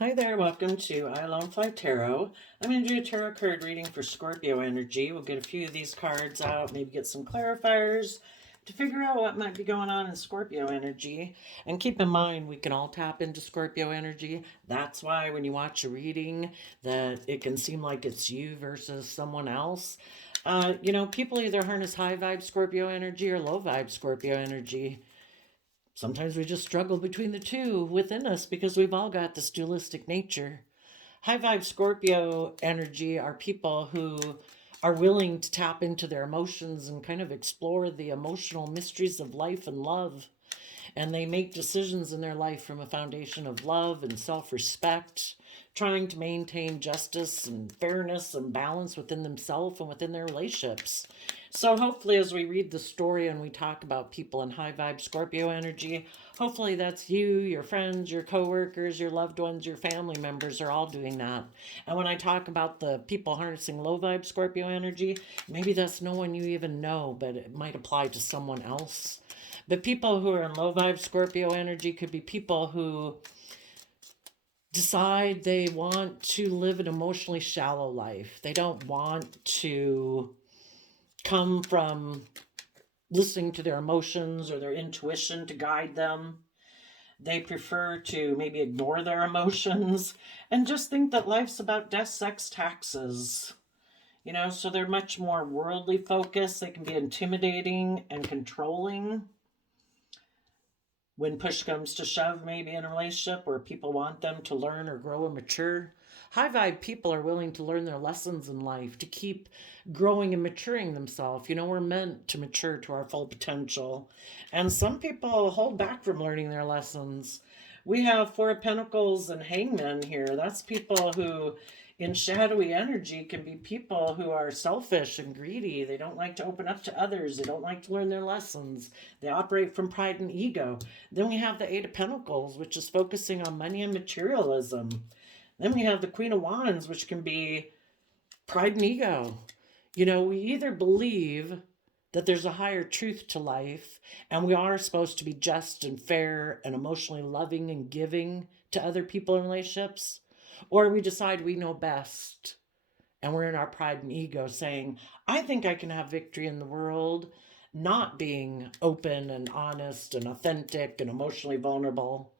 Hi there, welcome to I Alone Fly Tarot. I'm going to do a tarot card reading for Scorpio energy. We'll get a few of these cards out, maybe get some clarifiers to figure out what might be going on in Scorpio energy. And keep in mind, we can all tap into Scorpio energy. That's why when you watch a reading, that it can seem like it's you versus someone else. People either harness high vibe Scorpio energy or low vibe Scorpio energy. Sometimes we just struggle between the two within us because we've all got this dualistic nature. High vibe Scorpio energy are people who are willing to tap into their emotions and kind of explore the emotional mysteries of life and love. And they make decisions in their life from a foundation of love and self respect, trying to maintain justice and fairness and balance within themselves and within their relationships. So, hopefully, as we read the story and we talk about people in high vibe Scorpio energy, hopefully that's you, your friends, your coworkers, your loved ones, your family members are all doing that. And when I talk about the people harnessing low vibe Scorpio energy, maybe that's no one you even know, but it might apply to someone else. But people who are in low vibe Scorpio energy could be people who decide they want to live an emotionally shallow life. They don't want to come from listening to their emotions or their intuition to guide them. They prefer to maybe ignore their emotions and just think that life's about death, sex, taxes. So they're much more worldly focused. They can be intimidating and controlling when push comes to shove, maybe in a relationship where people want them to learn or grow and mature. High vibe people are willing to learn their lessons in life, to keep growing and maturing themselves. We're meant to mature to our full potential. And some people hold back from learning their lessons. We have Four of Pentacles and Hangman here. That's people who, in shadowy energy, can be people who are selfish and greedy. They don't like to open up to others. They don't like to learn their lessons. They operate from pride and ego. Then we have the Eight of Pentacles, which is focusing on money and materialism. Then we have the Queen of Wands, which can be pride and ego. We either believe that there's a higher truth to life and we are supposed to be just and fair and emotionally loving and giving to other people in relationships, or we decide we know best and we're in our pride and ego saying, I think I can have victory in the world, not being open and honest and authentic and emotionally vulnerable.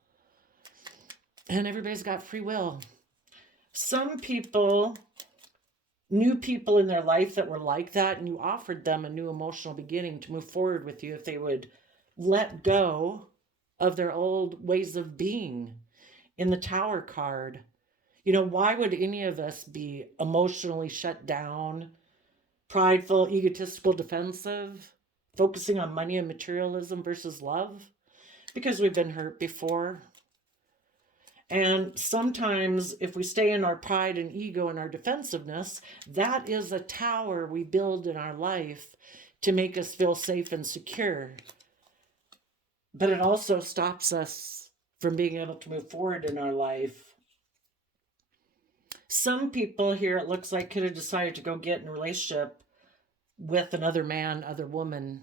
And everybody's got free will. Some people knew people in their life that were like that, and you offered them a new emotional beginning to move forward with you if they would let go of their old ways of being. In the Tower card, why would any of us be emotionally shut down, prideful, egotistical, defensive, focusing on money and materialism versus love? Because we've been hurt before. And sometimes, if we stay in our pride and ego and our defensiveness, that is a tower we build in our life to make us feel safe and secure. But it also stops us from being able to move forward in our life. Some people here, it looks like, could have decided to go get in a relationship with another man, other woman,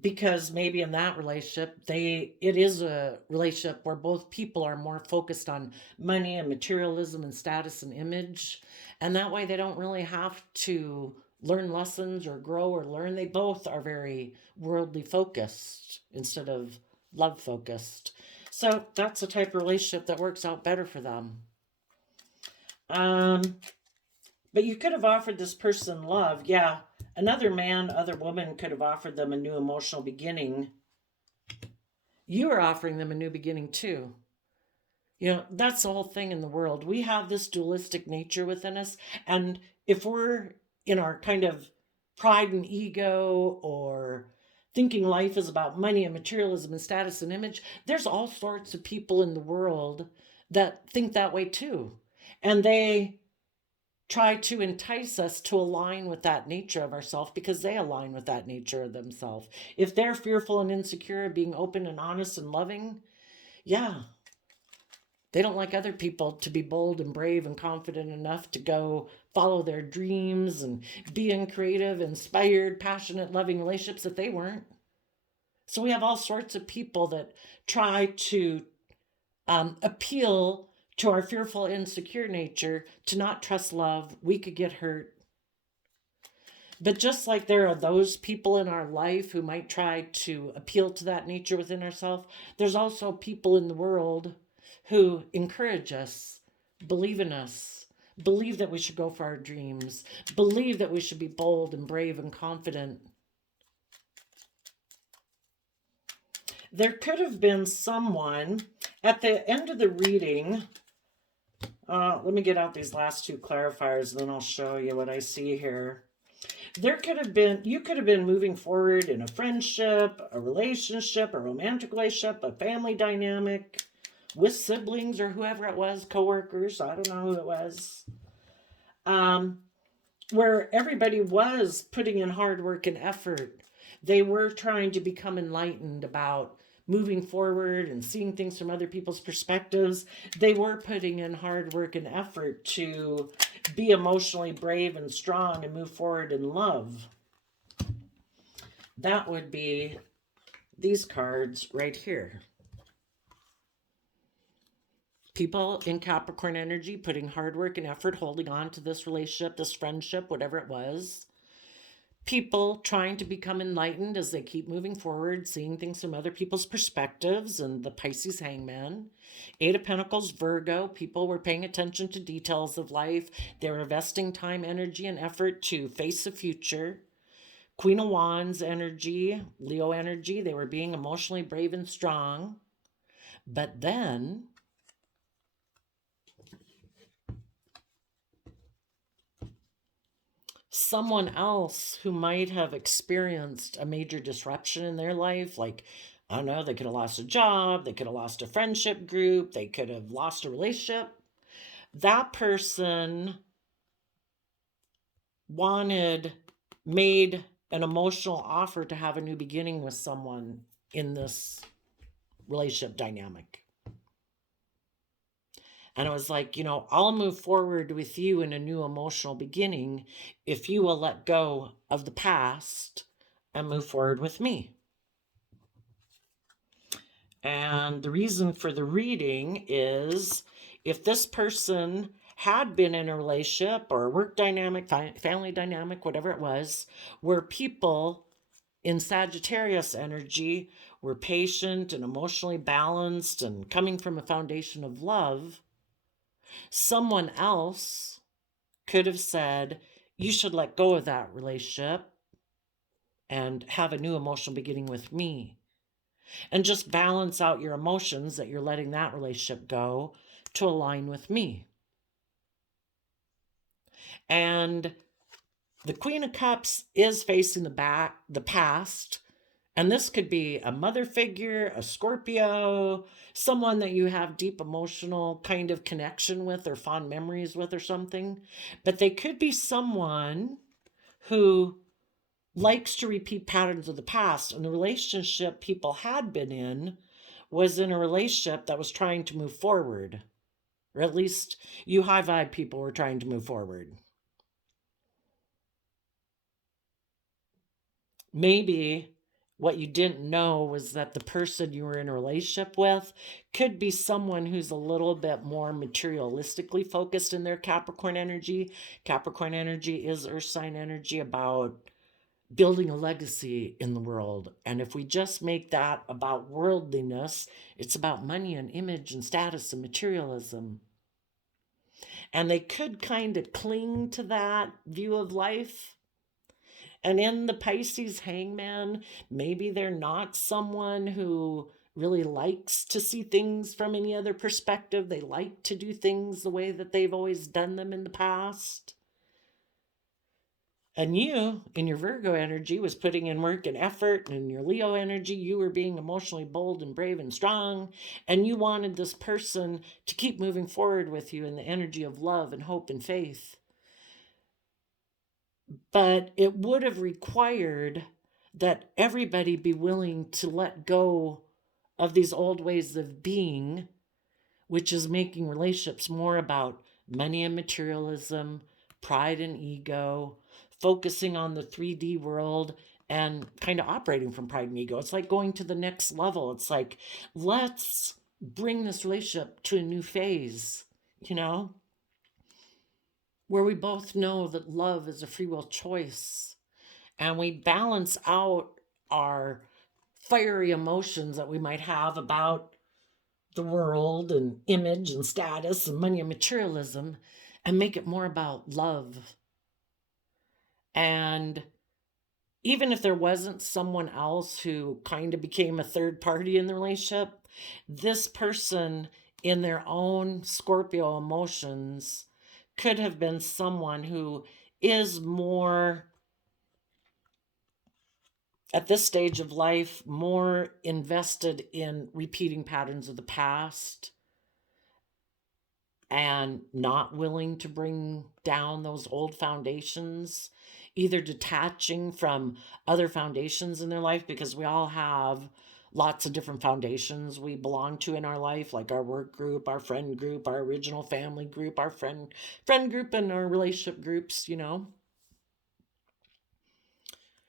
because maybe in that relationship it is a relationship where both people are more focused on money and materialism and status and image, and that way they don't really have to learn lessons or grow or learn. They both are very worldly focused instead of love focused. So that's a type of relationship that works out better for them. But you could have offered this person love. Yeah, another man, other woman could have offered them a new emotional beginning. You are offering them a new beginning too. That's the whole thing in the world. We have this dualistic nature within us. And if we're in our kind of pride and ego or thinking life is about money and materialism and status and image, there's all sorts of people in the world that think that way too. And they try to entice us to align with that nature of ourselves because they align with that nature of themselves. If they're fearful and insecure of being open and honest and loving, yeah, they don't like other people to be bold and brave and confident enough to go follow their dreams and be in creative, inspired, passionate, loving relationships if they weren't. So we have all sorts of people that try to appeal to our fearful, insecure nature to not trust love. We could get hurt. But just like there are those people in our life who might try to appeal to that nature within ourselves, there's also people in the world who encourage us, believe in us, believe that we should go for our dreams, believe that we should be bold and brave and confident. There could have been someone at the end of the reading. Let me get out these last two clarifiers and then I'll show you what I see here. You could have been moving forward in a friendship, a relationship, a romantic relationship, a family dynamic with siblings or whoever it was, coworkers, I don't know who it was, where everybody was putting in hard work and effort. They were trying to become enlightened about moving forward and seeing things from other people's perspectives. They were putting in hard work and effort to be emotionally brave and strong and move forward in love. That would be these cards right here. People in Capricorn energy putting hard work and effort, holding on to this relationship, this friendship, whatever it was. People trying to become enlightened as they keep moving forward, seeing things from other people's perspectives, and the Pisces hangman. Eight of Pentacles, Virgo. People were paying attention to details of life. They were investing time, energy, and effort to face the future. Queen of Wands energy, Leo energy. They were being emotionally brave and strong. But then someone else who might have experienced a major disruption in their life, like, I don't know, they could have lost a job, they could have lost a friendship group, they could have lost a relationship. That person made an emotional offer to have a new beginning with someone in this relationship dynamic. And I was like, I'll move forward with you in a new emotional beginning if you will let go of the past and move forward with me. And the reason for the reading is if this person had been in a relationship or a work dynamic, family dynamic, whatever it was, where people in Sagittarius energy were patient and emotionally balanced and coming from a foundation of love, someone else could have said, you should let go of that relationship and have a new emotional beginning with me. And just balance out your emotions that you're letting that relationship go to align with me. And the Queen of Cups is facing the past. And this could be a mother figure, a Scorpio, someone that you have deep emotional kind of connection with or fond memories with or something. But they could be someone who likes to repeat patterns of the past. And the relationship people had been in was in a relationship that was trying to move forward. Or at least you high vibe people were trying to move forward. Maybe what you didn't know was that the person you were in a relationship with could be someone who's a little bit more materialistically focused in their Capricorn energy. Capricorn energy is earth sign energy about building a legacy in the world. And if we just make that about worldliness, it's about money and image and status and materialism. And they could kind of cling to that view of life. And in the Pisces hangman, maybe they're not someone who really likes to see things from any other perspective. They like to do things the way that they've always done them in the past. And you, in your Virgo energy, was putting in work and effort. And in your Leo energy, you were being emotionally bold and brave and strong. And you wanted this person to keep moving forward with you in the energy of love and hope and faith. But it would have required that everybody be willing to let go of these old ways of being, which is making relationships more about money and materialism, pride and ego, focusing on the 3D world and kind of operating from pride and ego. It's like going to the next level. It's like, let's bring this relationship to a new phase, you know, where we both know that love is a free will choice and we balance out our fiery emotions that we might have about the world and image and status and money and materialism and make it more about love. And even if there wasn't someone else who kind of became a third party in the relationship, this person in their own Scorpio emotions could have been someone who is more, at this stage of life, more invested in repeating patterns of the past and not willing to bring down those old foundations, either detaching from other foundations in their life, because we all have lots of different foundations we belong to in our life, like our work group, our friend group, our original family group, our friend group, and our relationship groups, you know.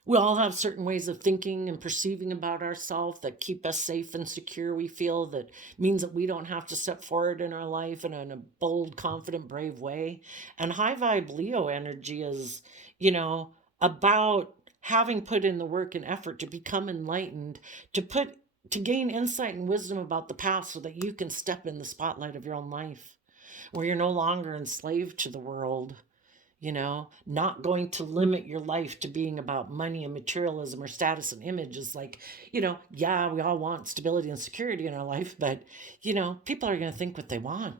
We all have certain ways of thinking and perceiving about ourselves that keep us safe and secure. We feel that means that we don't have to step forward in our life in a bold, confident, brave way. And high vibe Leo energy is, you know, about having put in the work and effort to become enlightened, to gain insight and wisdom about the past so that you can step in the spotlight of your own life, where you're no longer enslaved to the world, you know, not going to limit your life to being about money and materialism or status and image. Is like, you know, yeah, we all want stability and security in our life, but, you know, people are going to think what they want.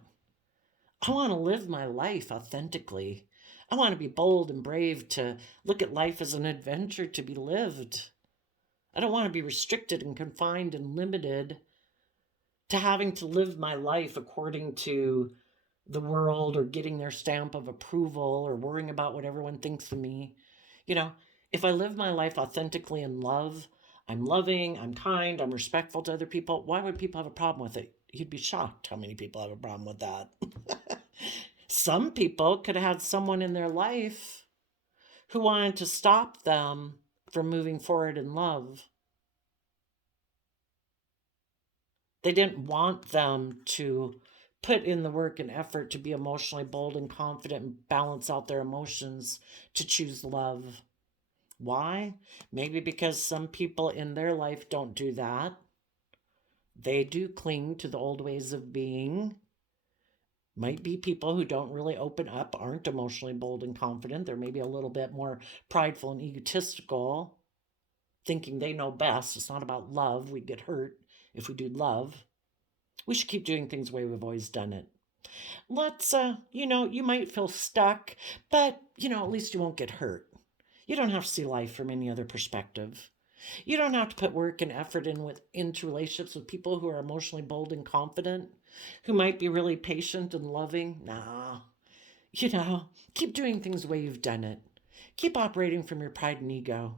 I want to live my life authentically. I want to be bold and brave, to look at life as an adventure to be lived. I don't want to be restricted and confined and limited to having to live my life according to the world or getting their stamp of approval or worrying about what everyone thinks of me. You know, if I live my life authentically in love, I'm loving, I'm kind, I'm respectful to other people, why would people have a problem with it? You'd be shocked how many people have a problem with that. Some people could have had someone in their life who wanted to stop them from moving forward in love. They didn't want them to put in the work and effort to be emotionally bold and confident and balance out their emotions to choose love. Why? Maybe because some people in their life don't do that. They do cling to the old ways of being. Might be people who don't really open up, aren't emotionally bold and confident. They're maybe a little bit more prideful and egotistical, thinking they know best. It's not about love. We'd get hurt if we do love. We should keep doing things the way we've always done it. Let's, you know, you might feel stuck, but, you know, at least you won't get hurt. You don't have to see life from any other perspective. You don't have to put work and effort into relationships with people who are emotionally bold and confident, who might be really patient and loving. Nah, you know, keep doing things the way you've done it. Keep operating from your pride and ego.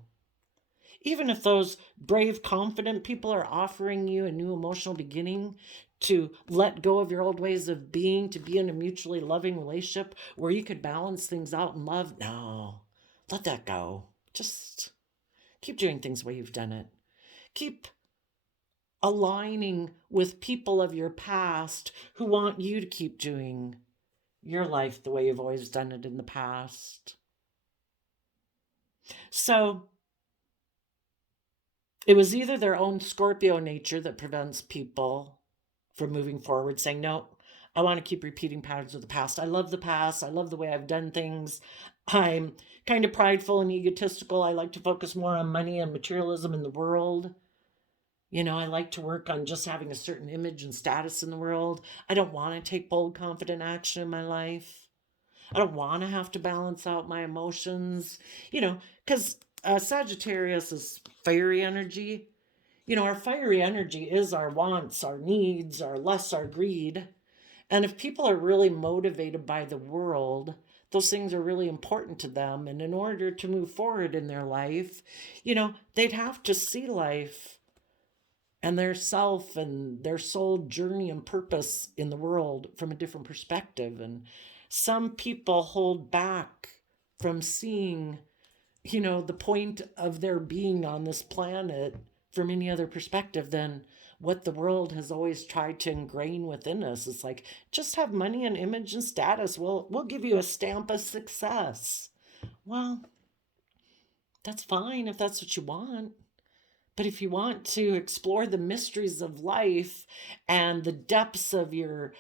Even if those brave, confident people are offering you a new emotional beginning, to let go of your old ways of being, to be in a mutually loving relationship where you could balance things out in love, no, let that go. Just keep doing things the way you've done it. Keep aligning with people of your past who want you to keep doing your life the way you've always done it in the past. So it was either their own Scorpio nature that prevents people from moving forward, saying, no, I want to keep repeating patterns of the past. I love the past. I love the way I've done things. I'm kind of prideful and egotistical. I like to focus more on money and materialism in the world. You know, I like to work on just having a certain image and status in the world. I don't want to take bold, confident action in my life. I don't want to have to balance out my emotions, you know, because Sagittarius is fiery energy. You know, our fiery energy is our wants, our needs, our lusts, our greed. And if people are really motivated by the world, those things are really important to them. And in order to move forward in their life, you know, they'd have to see life and their self and their soul journey and purpose in the world from a different perspective. And some people hold back from seeing, you know, the point of their being on this planet from any other perspective than what the world has always tried to ingrain within us. It's like, just have money and image and status. We'll give you a stamp of success. Well, that's fine if that's what you want. But if you want to explore the mysteries of life and the depths of your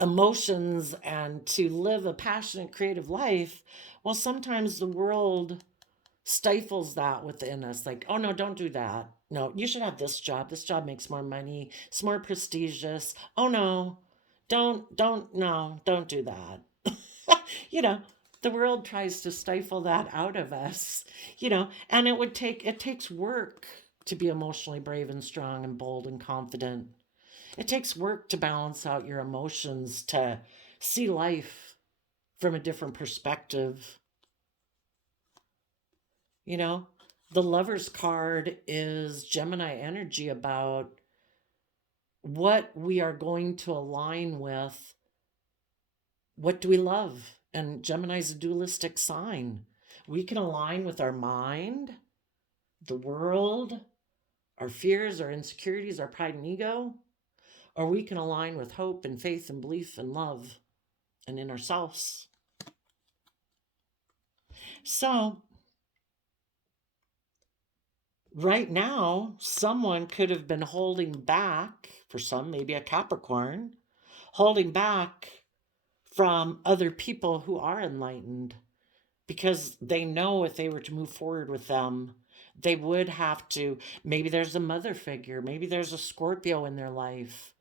emotions and to live a passionate, creative life, well, sometimes the world stifles that within us. Like, oh no, don't do that. No, you should have this job. This job makes more money. It's more prestigious. Oh no, no, don't do that. you know, the world tries to stifle that out of us, and it takes work to be emotionally brave and strong and bold and confident. It takes work to balance out your emotions, to see life from a different perspective. You know, the Lover's card is Gemini energy about what we are going to align with. What do we love? And Gemini's a dualistic sign. We can align with our mind, the world, our fears, our insecurities, our pride and ego, or we can align with hope and faith and belief and love and in ourselves. So, right now, someone could have been holding back, for some, maybe a Capricorn, holding back from other people who are enlightened because they know if they were to move forward with them, they would have to. Maybe there's a mother figure, maybe there's a Scorpio in their life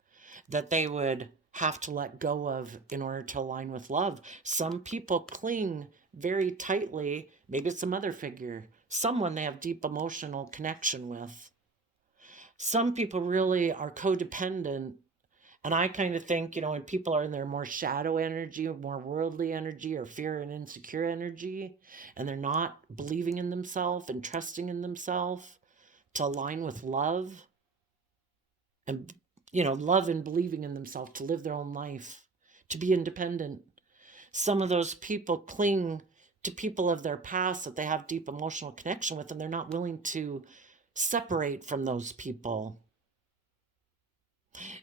that they would have to let go of in order to align with love. Some people cling very tightly. Maybe it's a mother figure, someone they have deep emotional connection with. Some people really are codependent. And I kind of think, when people are in their more shadow energy, or more worldly energy, or fear and insecure energy, and they're not believing in themselves and trusting in themselves to align with love, and love and believing in themselves to live their own life, to be independent. Some of those people cling to people of their past that they have deep emotional connection with, and they're not willing to separate from those people.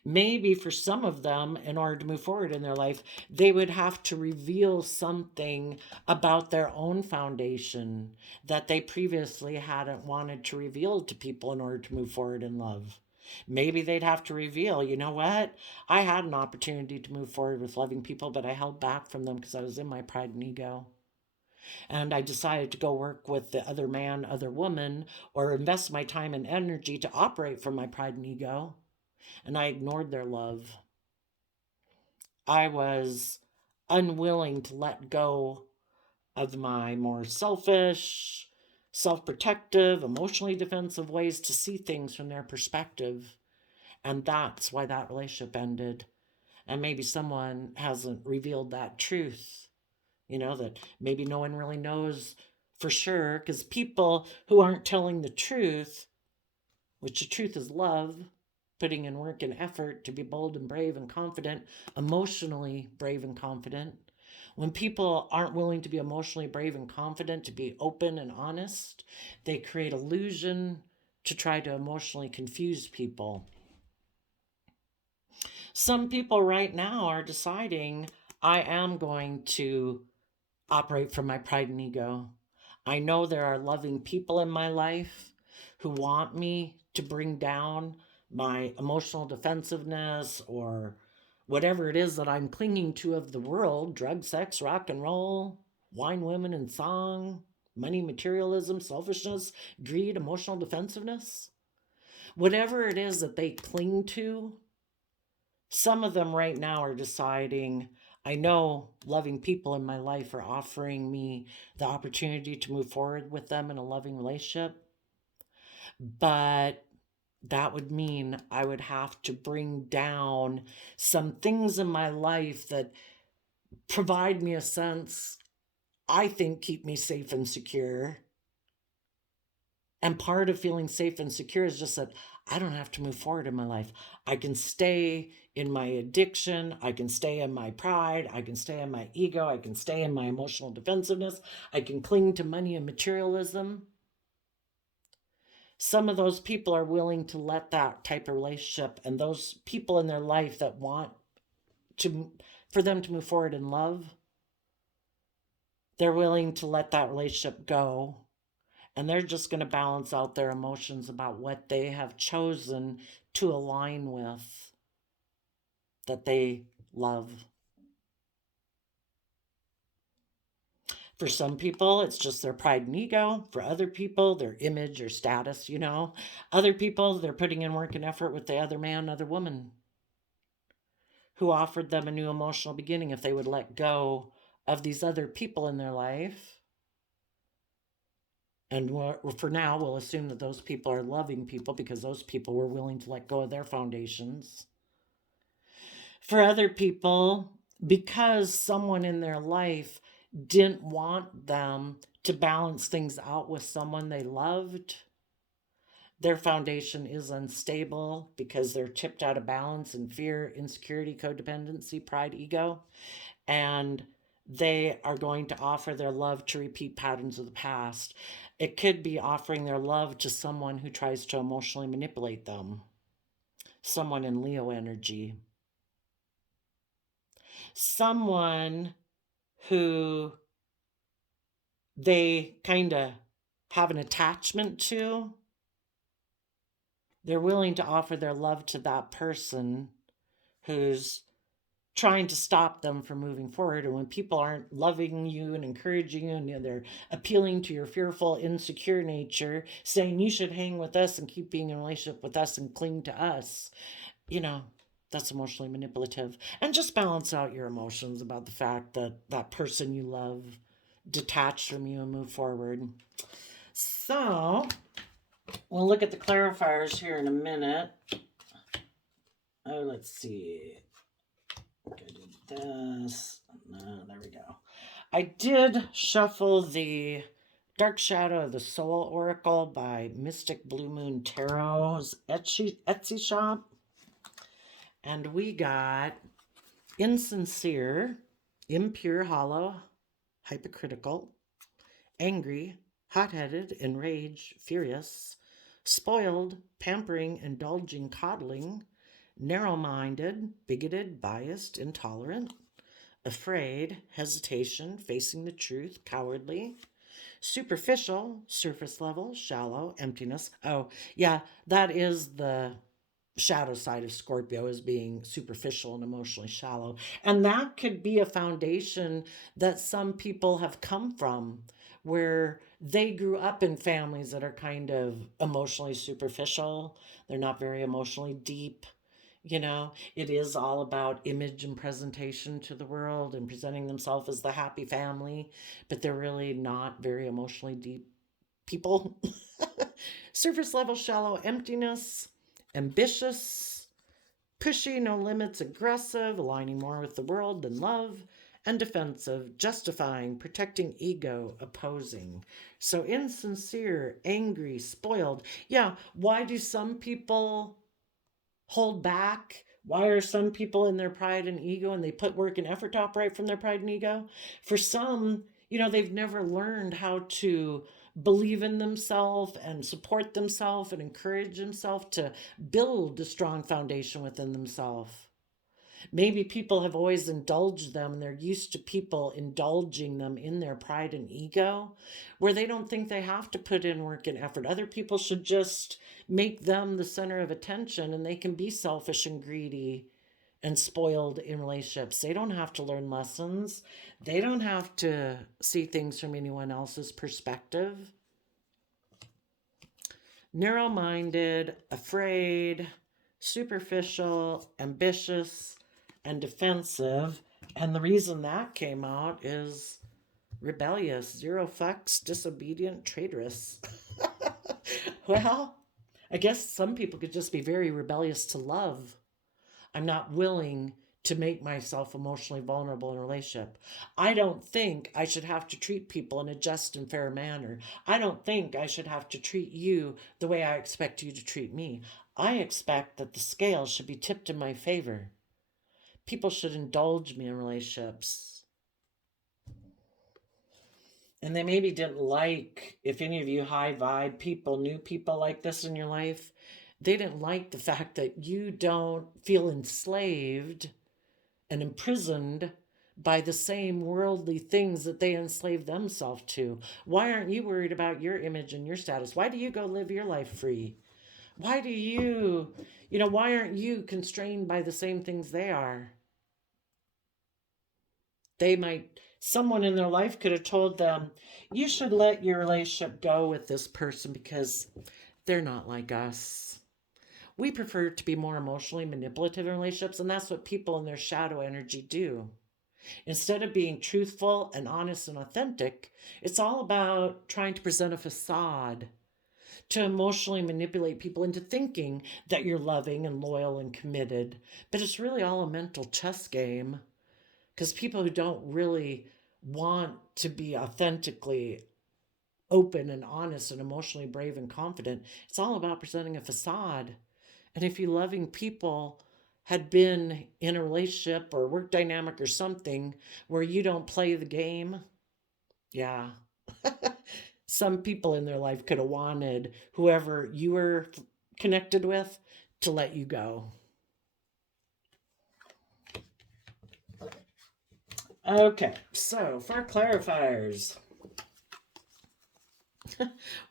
Maybe for some of them, in order to move forward in their life, they would have to reveal something about their own foundation that they previously hadn't wanted to reveal to people in order to move forward in love. Maybe they'd have to reveal, you know what? I had an opportunity to move forward with loving people, but I held back from them because I was in my pride and ego. And I decided to go work with the other man, other woman, or invest my time and energy to operate from my pride and ego. And I ignored their love. I was unwilling to let go of my more selfish, self protective, emotionally defensive ways to see things from their perspective. And that's why that relationship ended. And maybe someone hasn't revealed that truth, that maybe no one really knows for sure, because people who aren't telling the truth, which the truth is love, putting in work and effort to be bold and brave and confident, emotionally brave and confident. When people aren't willing to be emotionally brave and confident, to be open and honest, they create illusion to try to emotionally confuse people. Some people right now are deciding, I am going to operate from my pride and ego. I know there are loving people in my life who want me to bring down my emotional defensiveness or whatever it is that I'm clinging to of the world: drug, sex, rock and roll, wine, women, and song, money, materialism, selfishness, greed, emotional defensiveness. Whatever it is that they cling to, some of them right now are deciding, I know loving people in my life are offering me the opportunity to move forward with them in a loving relationship, but that would mean I would have to bring down some things in my life that provide me a sense, I think, keep me safe and secure. And part of feeling safe and secure is just that I don't have to move forward in my life. I can stay in my addiction. I can stay in my pride. I can stay in my ego. I can stay in my emotional defensiveness. I can cling to money and materialism. Some of those people are willing to let that type of relationship and those people in their life that want to for them to move forward in love, they're willing to let that relationship go, and they're just going to balance out their emotions about what they have chosen to align with, that they love. For some people, it's just their pride and ego. For other people, their image or status, Other people, they're putting in work and effort with the other man, other woman who offered them a new emotional beginning if they would let go of these other people in their life. And for now, we'll assume that those people are loving people because those people were willing to let go of their foundations. For other people, because someone in their life didn't want them to balance things out with someone they loved, their foundation is unstable because they're tipped out of balance in fear, insecurity, codependency, pride, ego. And they are going to offer their love to repeat patterns of the past. It could be offering their love to someone who tries to emotionally manipulate them, someone in Leo energy, someone who they kind of have an attachment to. They're willing to offer their love to that person who's trying to stop them from moving forward. And when people aren't loving you and encouraging you, and they're appealing to your fearful, insecure nature, saying you should hang with us and keep being in a relationship with us and cling to us, that's emotionally manipulative. And just balance out your emotions about the fact that that person you love detached from you and move forward. So we'll look at the clarifiers here in a minute. Oh, let's see. I did this. No, there we go. I did shuffle the Dark Shadow of the Soul Oracle by Mystic Blue Moon Tarot's Etsy shop. And we got insincere, impure, hollow, hypocritical, angry, hot-headed, enraged, furious, spoiled, pampering, indulging, coddling, narrow-minded, bigoted, biased, intolerant, afraid, hesitation, facing the truth, cowardly, superficial, surface level, shallow, emptiness. Oh, yeah, that is the shadow side of Scorpio, as being superficial and emotionally shallow. And that could be a foundation that some people have come from, where they grew up in families that are kind of emotionally superficial. They're not very emotionally deep. It is all about image and presentation to the world and presenting themselves as the happy family, but they're really not very emotionally deep people. Surface level, shallow, emptiness, ambitious, pushy, no limits, aggressive, aligning more with the world than love, and defensive, justifying, protecting ego, opposing. So insincere, angry, spoiled. Yeah, why do some people hold back? Why are some people in their pride and ego and they put work and effort to operate from their pride and ego? For some, they've never learned how to believe in themselves and support themselves and encourage themselves to build a strong foundation within themselves. Maybe people have always indulged them and they're used to people indulging them in their pride and ego, where they don't think they have to put in work and effort. Other people should just make them the center of attention, and they can be selfish and greedy and spoiled in relationships. They don't have to learn lessons. They don't have to see things from anyone else's perspective. Narrow-minded, afraid, superficial, ambitious, and defensive. And the reason that came out is rebellious, zero fucks, disobedient, traitorous. Well, I guess some people could just be very rebellious to love. I'm not willing to make myself emotionally vulnerable in a relationship. I don't think I should have to treat people in a just and fair manner. I don't think I should have to treat you the way I expect you to treat me. I expect that the scale should be tipped in my favor. People should indulge me in relationships. And they maybe didn't like, if any of you high vibe people knew people like this in your life, they didn't like the fact that you don't feel enslaved and imprisoned by the same worldly things that they enslave themselves to. Why aren't you worried about your image and your status? Why do you go live your life free? Why do you, why aren't you constrained by the same things they are? Someone in their life could have told them, you should let your relationship go with this person because they're not like us. We prefer to be more emotionally manipulative in relationships, and that's what people in their shadow energy do. Instead of being truthful and honest and authentic, it's all about trying to present a facade to emotionally manipulate people into thinking that you're loving and loyal and committed. But it's really all a mental chess game, because people who don't really want to be authentically open and honest and emotionally brave and confident, it's all about presenting a facade. And if you loving people had been in a relationship or work dynamic or something where you don't play the game, yeah. Some people in their life could have wanted whoever you were connected with to let you go. Okay, so for clarifiers.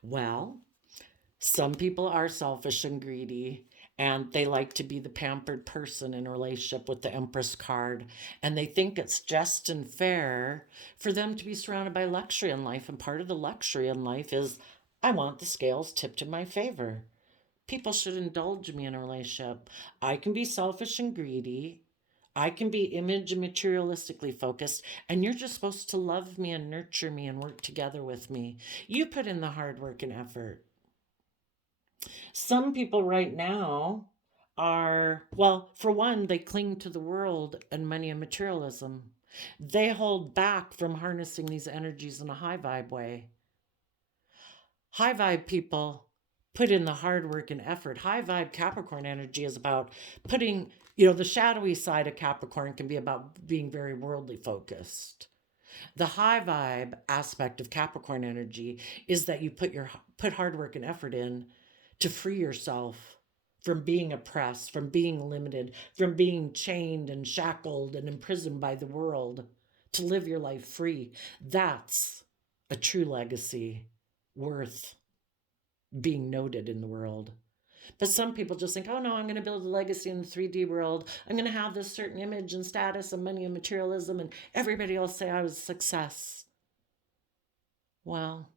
Well, some people are selfish and greedy, and they like to be the pampered person in a relationship with the Empress card. And they think it's just and fair for them to be surrounded by luxury in life. And part of the luxury in life is I want the scales tipped in my favor. People should indulge me in a relationship. I can be selfish and greedy. I can be image and materialistically focused, and you're just supposed to love me and nurture me and work together with me. You put in the hard work and effort. Some people right now are, well, for one, they cling to the world and money and materialism. They hold back from harnessing these energies in a high vibe way. High vibe people put in the hard work and effort. High vibe Capricorn energy is about putting, the shadowy side of Capricorn can be about being very worldly focused. The high vibe aspect of Capricorn energy is that you put hard work and effort in to free yourself from being oppressed, from being limited, from being chained and shackled and imprisoned by the world, to live your life free. That's a true legacy worth being noted in the world. But some people just think, oh no, I'm going to build a legacy in the 3D world. I'm going to have this certain image and status and money and materialism, and everybody will say I was a success. Well,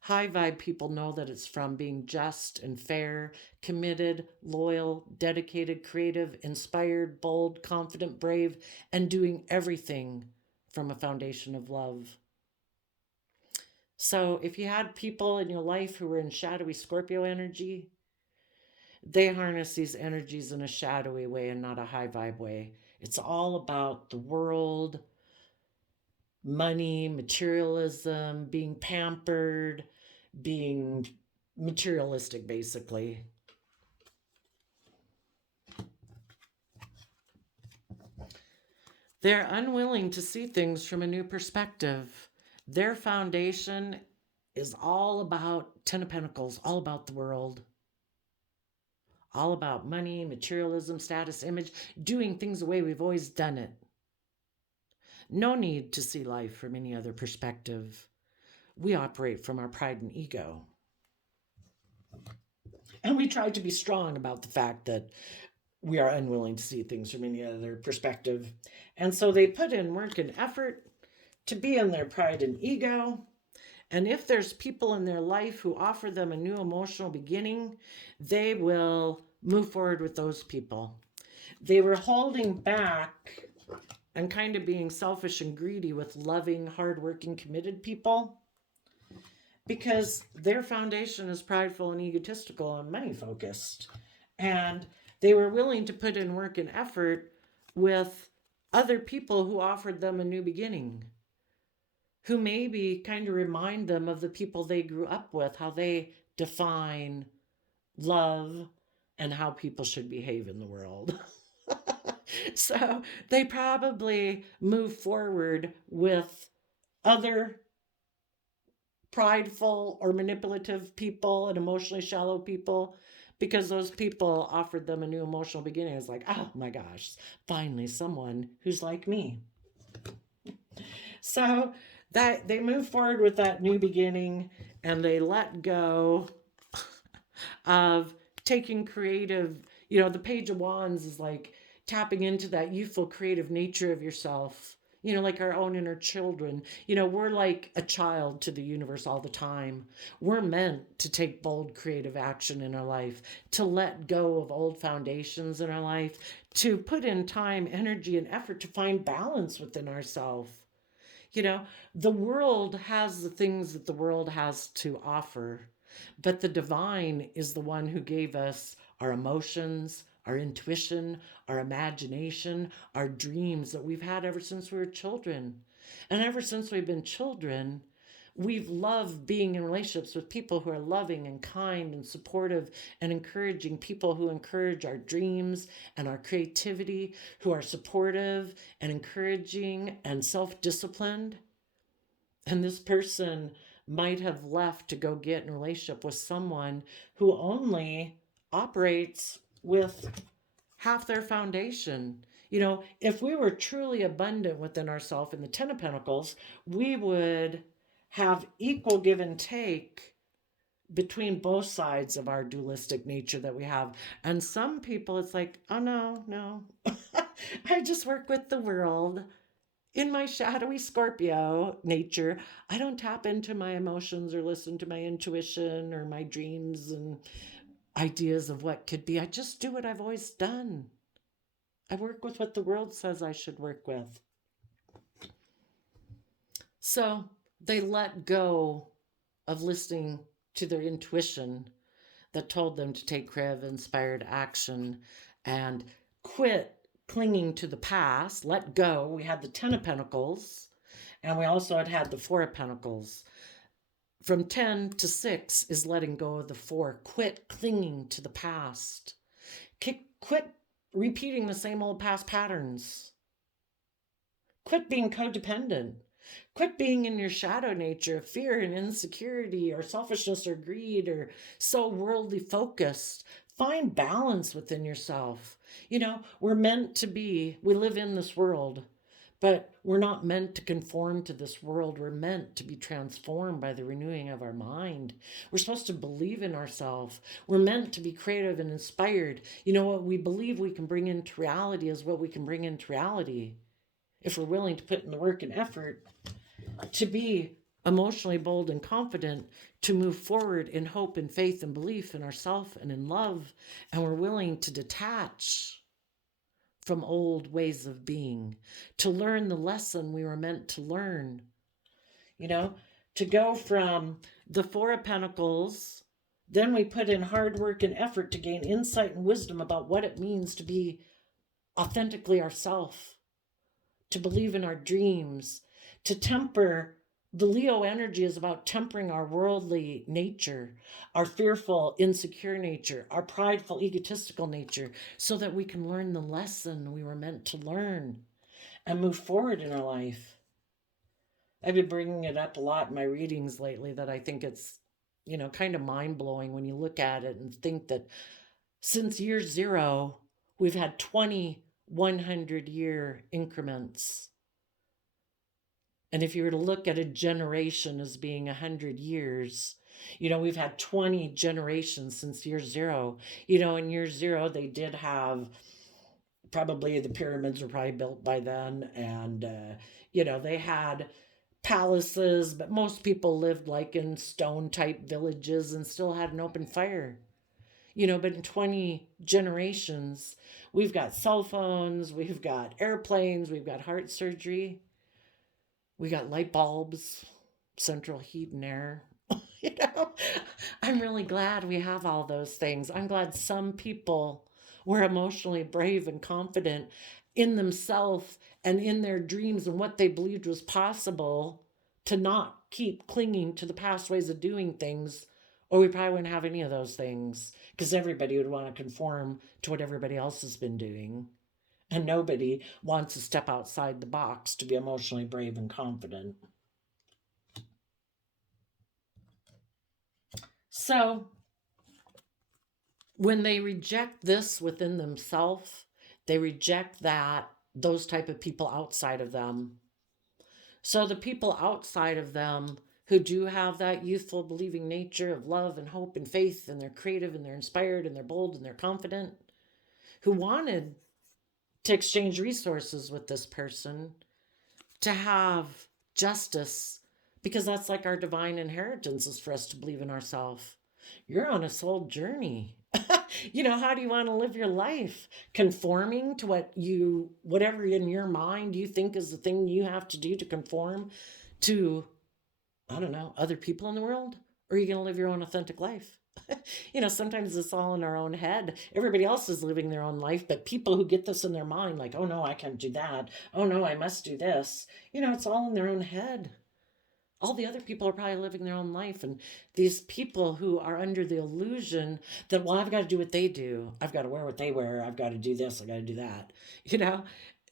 high vibe people know that it's from being just and fair, committed, loyal, dedicated, creative, inspired, bold, confident, brave, and doing everything from a foundation of love. So if you had people in your life who were in shadowy Scorpio energy, they harness these energies in a shadowy way and not a high vibe way. It's all about the world, money, materialism, being pampered, being materialistic, basically. They're unwilling to see things from a new perspective. Their foundation is all about Ten of Pentacles, all about the world, all about money, materialism, status, image, doing things the way we've always done it. No need to see life from any other perspective. We operate from our pride and ego. And we try to be strong about the fact that we are unwilling to see things from any other perspective. And so they put in work and effort to be in their pride and ego. And if there's people in their life who offer them a new emotional beginning, they will move forward with those people. They were holding back and kind of being selfish and greedy with loving, hardworking, committed people because their foundation is prideful and egotistical and money focused. And they were willing to put in work and effort with other people who offered them a new beginning, who maybe kind of remind them of the people they grew up with, how they define love and how people should behave in the world. So they probably move forward with other prideful or manipulative people and emotionally shallow people, because those people offered them a new emotional beginning. It's like, oh my gosh, finally someone who's like me. So that they move forward with that new beginning, and they let go of taking creative, the Page of Wands is like tapping into that youthful creative nature of yourself, like our own inner children. We're like a child to the universe all the time. We're meant to take bold creative action in our life, to let go of old foundations in our life, to put in time, energy, and effort to find balance within ourselves. The world has the things that the world has to offer, but the divine is the one who gave us our emotions, our intuition, our imagination, our dreams that we've had ever since we were children. And ever since we've been children, we've loved being in relationships with people who are loving and kind and supportive and encouraging, people who encourage our dreams and our creativity, who are supportive and encouraging and self-disciplined. And this person might have left to go get in a relationship with someone who only operates with half their foundation. If we were truly abundant within ourselves in the Ten of Pentacles, we would have equal give and take between both sides of our dualistic nature that we have. And some people, it's like, oh no, I just work with the world. In my shadowy Scorpio nature, I don't tap into my emotions or listen to my intuition or my dreams and ideas of what could be. I just do what I've always done. I work with what the world says I should work with. So they let go of listening to their intuition that told them to take creative, inspired action and quit clinging to the past, let go. We had the Ten of Pentacles, and we also had the Four of Pentacles. From 10 to 6 is letting go of the 4. Quit clinging to the past. Quit repeating the same old past patterns. Quit being codependent. Quit being in your shadow nature of fear and insecurity or selfishness or greed or so worldly focused. Find balance within yourself. We're meant to be, we live in this world, but we're not meant to conform to this world. We're meant to be transformed by the renewing of our mind. We're supposed to believe in ourselves. We're meant to be creative and inspired. What we believe we can bring into reality is what we can bring into reality. If we're willing to put in the work and effort to be emotionally bold and confident, to move forward in hope and faith and belief in ourselves and in love, and we're willing to detach from old ways of being, to learn the lesson we were meant to learn, to go from the Four of Pentacles. Then we put in hard work and effort to gain insight and wisdom about what it means to be authentically ourselves, to believe in our dreams, to temper. The Leo energy is about tempering our worldly nature, our fearful, insecure nature, our prideful, egotistical nature, so that we can learn the lesson we were meant to learn and move forward in our life. I've been bringing it up a lot in my readings lately that I think it's, kind of mind-blowing when you look at it and think that since year 0, we've had 20 100-year increments. And if you were to look at a generation as being 100 years, we've had 20 generations since year 0. In year 0, they did have, probably the pyramids were probably built by then. And, they had palaces, but most people lived like in stone type villages and still had an open fire. But in 20 generations, we've got cell phones, we've got airplanes, we've got heart surgery. We got light bulbs, central heat and air. I'm really glad we have all those things. I'm glad some people were emotionally brave and confident in themselves and in their dreams and what they believed was possible, to not keep clinging to the past ways of doing things, or we probably wouldn't have any of those things, because everybody would want to conform to what everybody else has been doing. And nobody wants to step outside the box to be emotionally brave and confident. So when they reject this within themselves, they reject those type of people outside of them. So the people outside of them who do have that youthful believing nature of love and hope and faith, and they're creative and they're inspired and they're bold and they're confident, who wanted to exchange resources with this person, to have justice, because that's like our divine inheritance, is for us to believe in ourselves. You're on a soul journey. How do you want to live your life? Conforming to whatever in your mind you think is the thing you have to do to conform to, I don't know, other people in the world? Or are you going to live your own authentic life? Sometimes it's all in our own head. Everybody else is living their own life, but people who get this in their mind, like, oh no, I can't do that. Oh no, I must do this. It's all in their own head. All the other people are probably living their own life. And these people who are under the illusion that, well, I've got to do what they do. I've got to wear what they wear. I've got to do this. I've got to do that.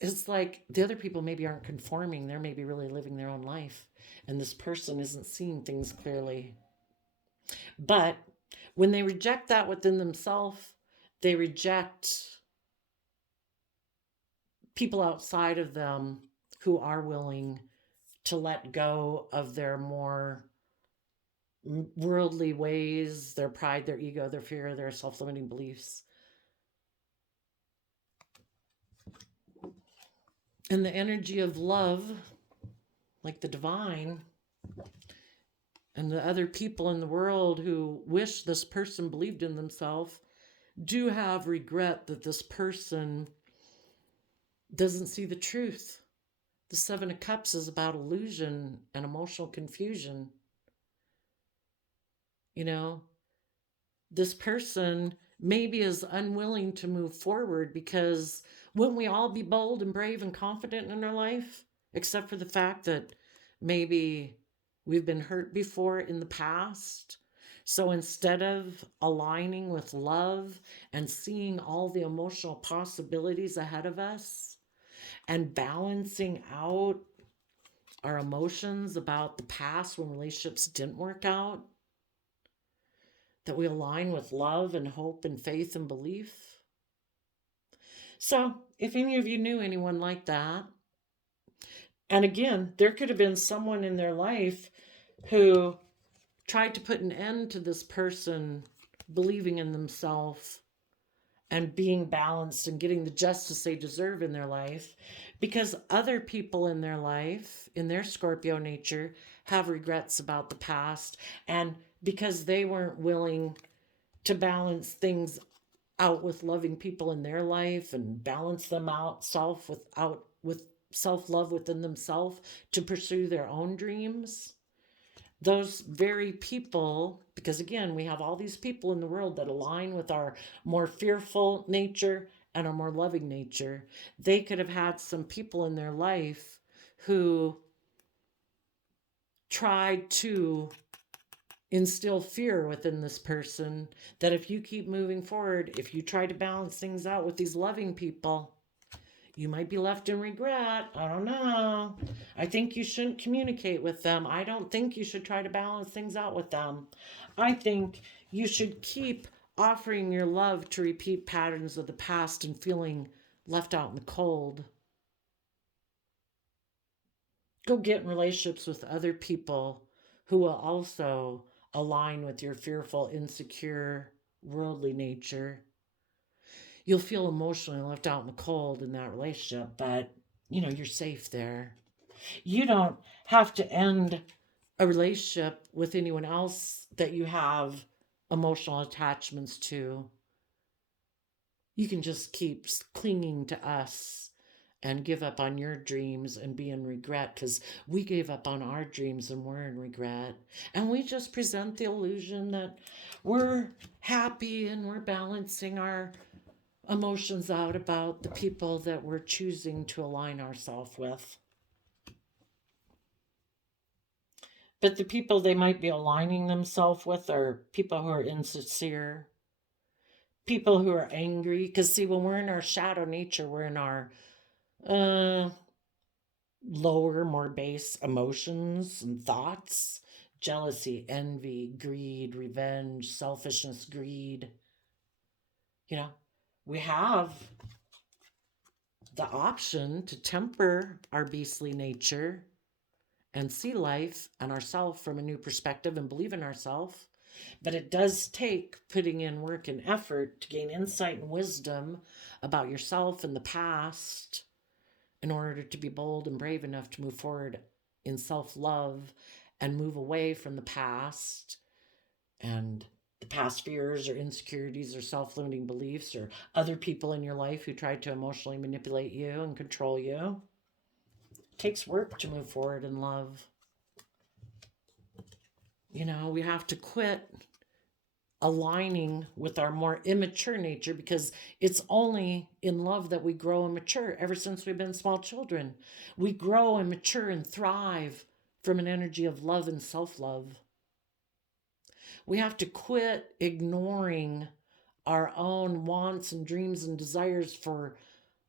It's like the other people maybe aren't conforming. They're maybe really living their own life. And this person isn't seeing things clearly. But when they reject that within themselves, they reject people outside of them who are willing to let go of their more worldly ways, their pride, their ego, their fear, their self-limiting beliefs. And the energy of love, like the divine, and the other people in the world who wish this person believed in themselves, do have regret that this person doesn't see the truth. The Seven of Cups is about illusion and emotional confusion. This person maybe is unwilling to move forward, because wouldn't we all be bold and brave and confident in our life, except for the fact that maybe we've been hurt before in the past? So instead of aligning with love and seeing all the emotional possibilities ahead of us and balancing out our emotions about the past when relationships didn't work out, that we align with love and hope and faith and belief. So if any of you knew anyone like that, and again, there could have been someone in their life who tried to put an end to this person believing in themselves and being balanced and getting the justice they deserve in their life, because other people in their life, in their Scorpio nature, have regrets about the past, and because they weren't willing to balance things out with loving people in their life and balance them out with self-love within themselves to pursue their own dreams. Those very people, because again, we have all these people in the world that align with our more fearful nature and our more loving nature. They could have had some people in their life who tried to instill fear within this person, that if you keep moving forward, if you try to balance things out with these loving people, you might be left in regret. I don't know. I think you shouldn't communicate with them. I don't think you should try to balance things out with them. I think you should keep offering your love to repeat patterns of the past and feeling left out in the cold. Go get in relationships with other people who will also align with your fearful, insecure, worldly nature. You'll feel emotionally left out in the cold in that relationship, but you're safe there. You don't have to end a relationship with anyone else that you have emotional attachments to. You can just keep clinging to us and give up on your dreams and be in regret, because we gave up on our dreams and we're in regret. And we just present the illusion that we're happy and we're balancing our emotions out about the people that we're choosing to align ourselves with. But the people they might be aligning themselves with are people who are insincere, people who are angry. Because see, when we're in our shadow nature, we're in our lower, more base emotions and thoughts, jealousy, envy, greed, revenge, selfishness, greed. You know, we have the option to temper our beastly nature and see life and ourself from a new perspective and believe in ourselves. But it does take putting in work and effort to gain insight and wisdom about yourself and the past in order to be bold and brave enough to move forward in self-love and move away from the past and the past fears or insecurities or self-limiting beliefs or other people in your life who tried to emotionally manipulate you and control you. It takes work to move forward in love. You know, we have to quit aligning with our more immature nature, because it's only in love that we grow and mature. Ever since we've been small children, we grow and mature and thrive from an energy of love and self-love. We have to quit ignoring our own wants and dreams and desires for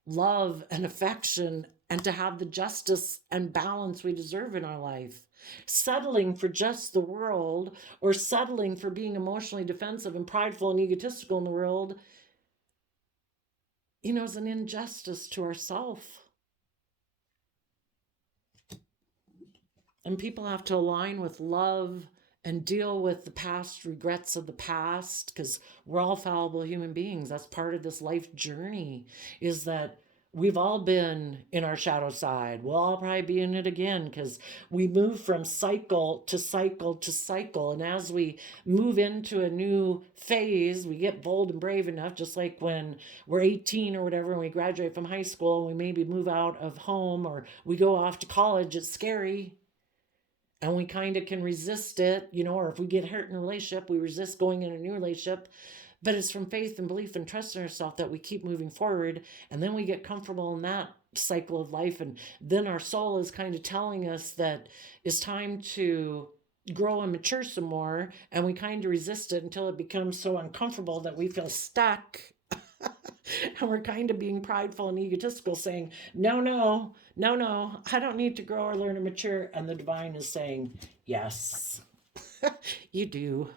love and affection and to have the justice and balance we deserve in our life. Settling for just the world or settling for being emotionally defensive and prideful and egotistical in the world, you know, is an injustice to ourselves. And people have to align with love and deal with the past regrets of the past, because we're all fallible human beings. That's part of this life journey, is that we've all been in our shadow side. We'll all probably be in it again, because we move from cycle to cycle to cycle. And as we move into a new phase, we get bold and brave enough, just like when we're 18 or whatever, and we graduate from high school, and we maybe move out of home or we go off to college. It's scary. And we kind of can resist it, you know, or if we get hurt in a relationship, we resist going in a new relationship. But it's from faith and belief and trust in ourselves that we keep moving forward. And then we get comfortable in that cycle of life. And then our soul is kind of telling us that it's time to grow and mature some more. And we kind of resist it until it becomes so uncomfortable that we feel stuck. And we're kind of being prideful and egotistical, saying, no, I don't need to grow or learn and mature. And the divine is saying, yes, you do.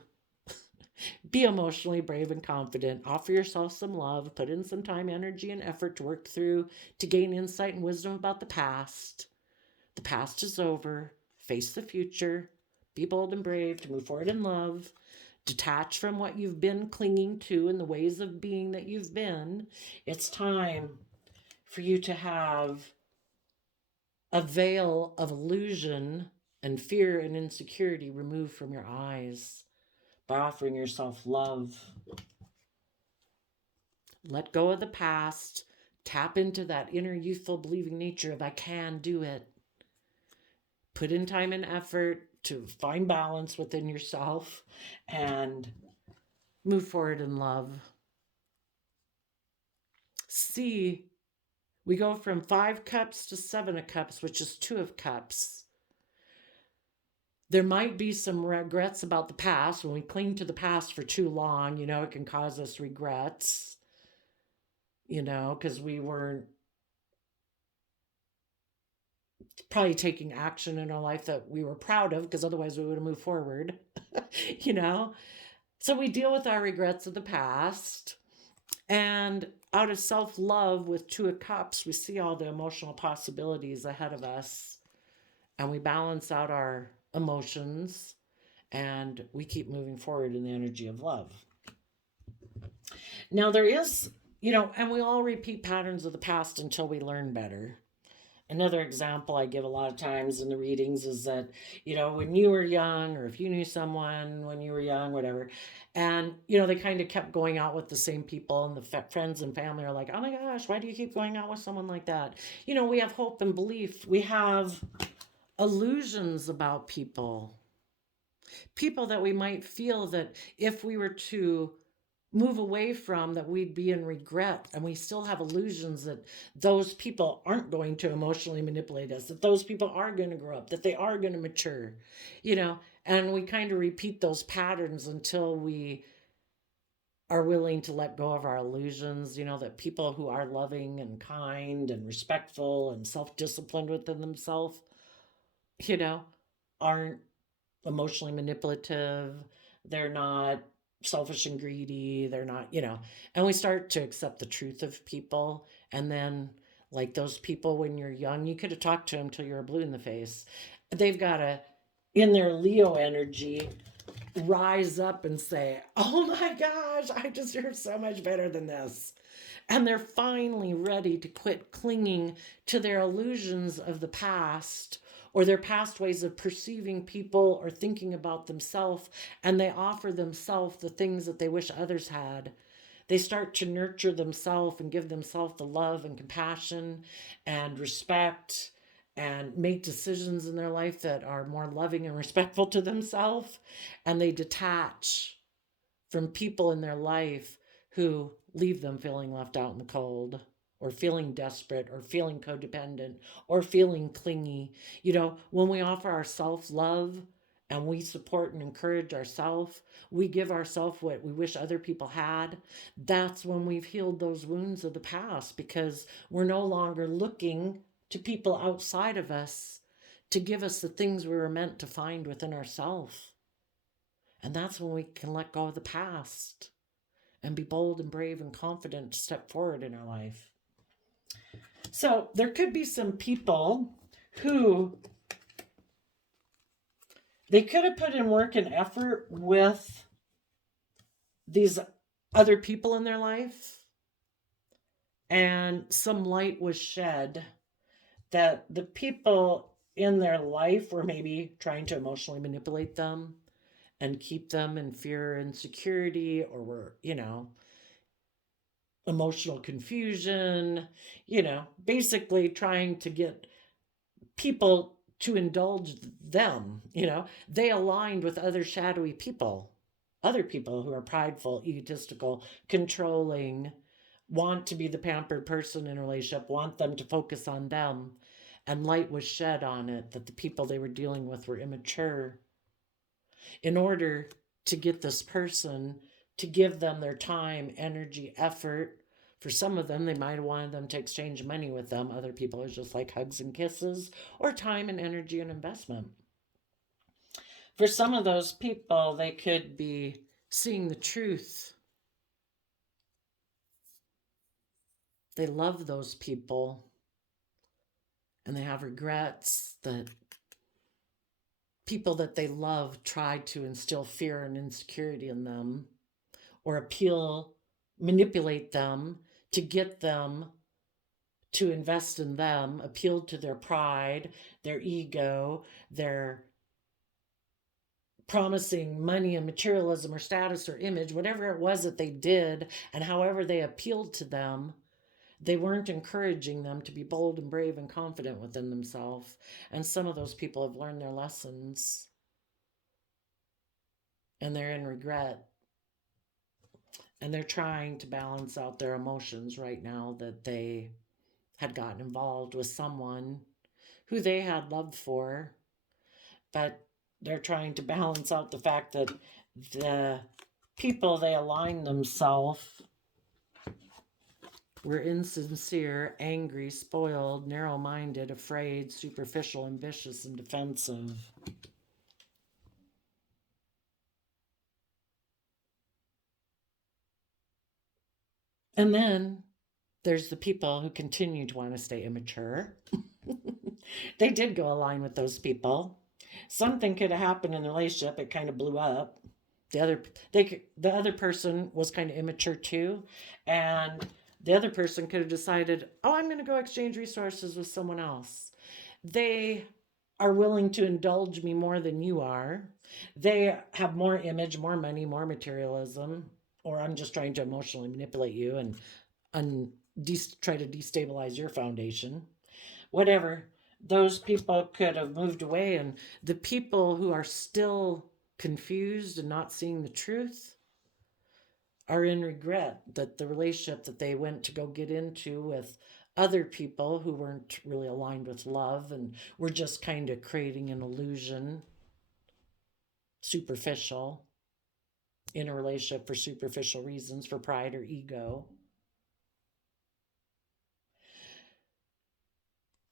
Be emotionally brave and confident. Offer yourself some love. Put in some time, energy, and effort to work through to gain insight and wisdom about the past. The past is over. Face the future. Be bold and brave to move forward in love. Detach from what you've been clinging to and the ways of being that you've been. It's time for you to have a veil of illusion and fear and insecurity removed from your eyes by offering yourself love. Let go of the past. Tap into that inner youthful believing nature of I can do it. Put in time and effort to find balance within yourself and move forward in love. See, we go from 5 cups to 7 of cups, which is 2 of cups. There might be some regrets about the past. When we cling to the past for too long, you know, it can cause us regrets, you know, because we weren't probably taking action in our life that we were proud of, because otherwise we would have moved forward, you know. So we deal with our regrets of the past, and out of self-love with 2 of cups, we see all the emotional possibilities ahead of us, and we balance out our emotions, and we keep moving forward in the energy of love. Now there is, you know, and we all repeat patterns of the past until we learn better. Another example I give a lot of times in the readings is that, you know, when you were young, or if you knew someone when you were young, whatever, and, you know, they kind of kept going out with the same people, and the friends and family are like, oh my gosh, why do you keep going out with someone like that? You know, we have hope and belief. We have illusions about people that we might feel that if we were to move away from, that we'd be in regret, and we still have illusions that those people aren't going to emotionally manipulate us, that those people are going to grow up, that they are going to mature, you know, and we kind of repeat those patterns until we are willing to let go of our illusions, you know, that people who are loving and kind and respectful and self-disciplined within themselves, you know, aren't emotionally manipulative, they're not selfish and greedy, they're not, and we start to accept the truth of people. And then, like those people when you're young, you could have talked to them till you were blue in the face. They've got to, in their Leo energy, rise up and say, "Oh my gosh, I deserve so much better than this." And they're finally ready to quit clinging to their illusions of the past or their past ways of perceiving people or thinking about themselves, and they offer themselves the things that they wish others had. They start to nurture themselves and give themselves the love and compassion and respect and make decisions in their life that are more loving and respectful to themselves. And they detach from people in their life who leave them feeling left out in the cold or feeling desperate or feeling codependent or feeling clingy. When we offer ourselves love and we support and encourage ourselves, we give ourselves what we wish other people had. That's when we've healed those wounds of the past, because we're no longer looking to people outside of us to give us the things we were meant to find within ourselves. And that's when we can let go of the past and be bold and brave and confident to step forward in our life. So there could be some people who they could have put in work and effort with these other people in their life, and some light was shed that the people in their life were maybe trying to emotionally manipulate them and keep them in fear and insecurity, or were, emotional confusion, basically trying to get people to indulge them. They aligned with other shadowy people, other people who are prideful, egotistical, controlling, want to be the pampered person in a relationship, want them to focus on them. And light was shed on it that the people they were dealing with were immature, in order to get this person to give them their time, energy, effort. For some of them, they might have wanted them to exchange money with them. Other people are just like hugs and kisses, or time and energy and investment. For some of those people, they could be seeing the truth. They love those people, and they have regrets that people that they love tried to instill fear and insecurity in them, or manipulate them to get them to invest in them, appeal to their pride, their ego, their promising money and materialism or status or image, whatever it was that they did, and however they appealed to them. They weren't encouraging them to be bold and brave and confident within themselves. And some of those people have learned their lessons, and they're in regret. And they're trying to balance out their emotions right now that they had gotten involved with someone who they had love for, but they're trying to balance out the fact that the people they align themselves were insincere, angry, spoiled, narrow-minded, afraid, superficial, ambitious, and defensive. And then there's the people who continue to want to stay immature. They did go align with those people. Something could have happened in the relationship. It kind of blew up. The other person was kind of immature too, and the other person could have decided, "Oh, I'm going to go exchange resources with someone else. They are willing to indulge me more than you are. They have more image, more money, more materialism, or I'm just trying to emotionally manipulate you and try to destabilize your foundation." Whatever. Those people could have moved away, and the people who are still confused and not seeing the truth are in regret that the relationship that they went to go get into with other people who weren't really aligned with love and were just kind of creating an illusion, superficial, in a relationship for superficial reasons, for pride or ego.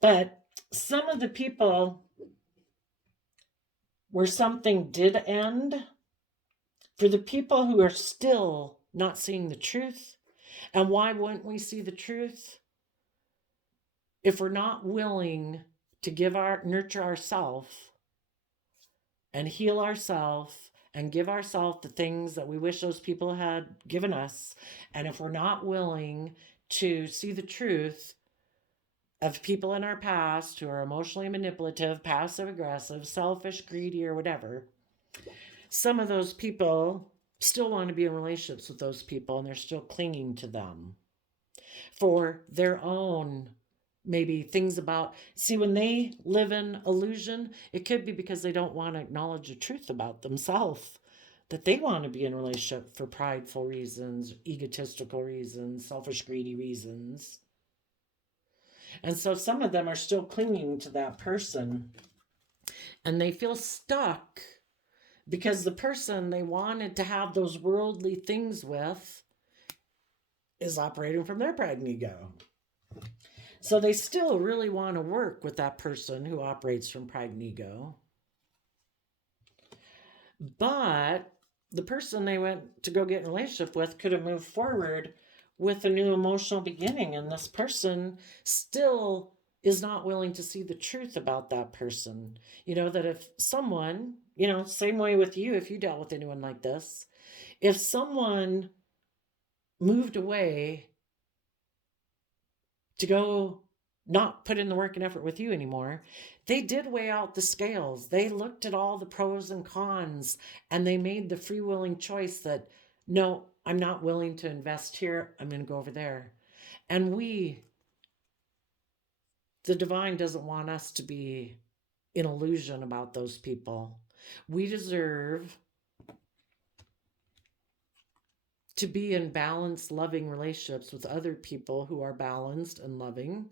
But some of the people where something did end, for the people who are still not seeing the truth. And why wouldn't we see the truth? If we're not willing to nurture ourselves and heal ourselves and give ourselves the things that we wish those people had given us, and if we're not willing to see the truth of people in our past who are emotionally manipulative, passive aggressive, selfish, greedy, or whatever, some of those people still want to be in relationships with those people, and they're still clinging to them for their own maybe things about, see, when they live in illusion, it could be because they don't want to acknowledge the truth about themselves, that they want to be in a relationship for prideful reasons, egotistical reasons, selfish, greedy reasons. And so some of them are still clinging to that person, and they feel stuck because the person they wanted to have those worldly things with is operating from their pride and ego. So they still really want to work with that person who operates from pride and ego. But the person they went to go get in a relationship with could have moved forward with a new emotional beginning. And this person still is not willing to see the truth about that person. You know, that if someone, you know, same way with you, if you dealt with anyone like this, if someone moved away to go not put in the work and effort with you anymore, they did weigh out the scales. They looked at all the pros and cons, and they made the free willing choice that, no, I'm not willing to invest here. I'm going to go over there. And the divine doesn't want us to be in illusion about those people. We deserve to be in balanced, loving relationships with other people who are balanced and loving.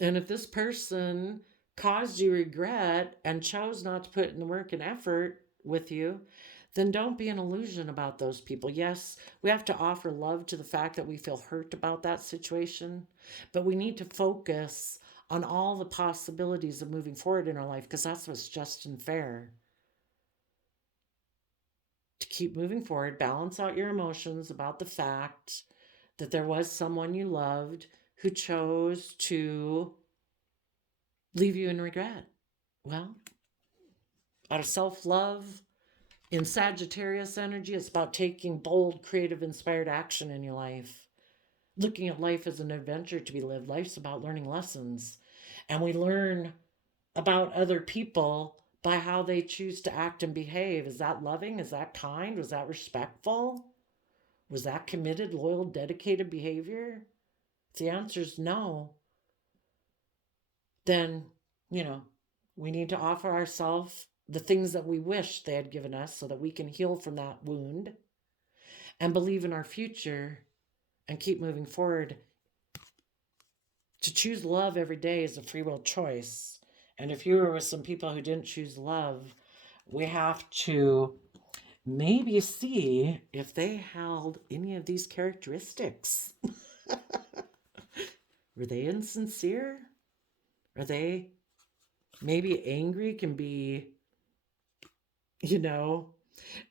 And if this person caused you regret and chose not to put in the work and effort with you, then don't be an illusion about those people. Yes, we have to offer love to the fact that we feel hurt about that situation, but we need to focus on all the possibilities of moving forward in our life, because that's what's just and fair. To keep moving forward, balance out your emotions about the fact that there was someone you loved who chose to leave you in regret. Well, out of self-love, in Sagittarius energy, it's about taking bold, creative, inspired action in your life. Looking at life as an adventure to be lived. Life's about learning lessons. And we learn about other people by how they choose to act and behave. Is that loving? Is that kind? Was that respectful? Was that committed, loyal, dedicated behavior? If the answer is no, then, you know, we need to offer ourselves the things that we wish they had given us so that we can heal from that wound and believe in our future and keep moving forward. To choose love every day is a free will choice. And if you were with some people who didn't choose love, we have to maybe see if they held any of these characteristics. Were they insincere? Are they maybe angry? Can be, you know,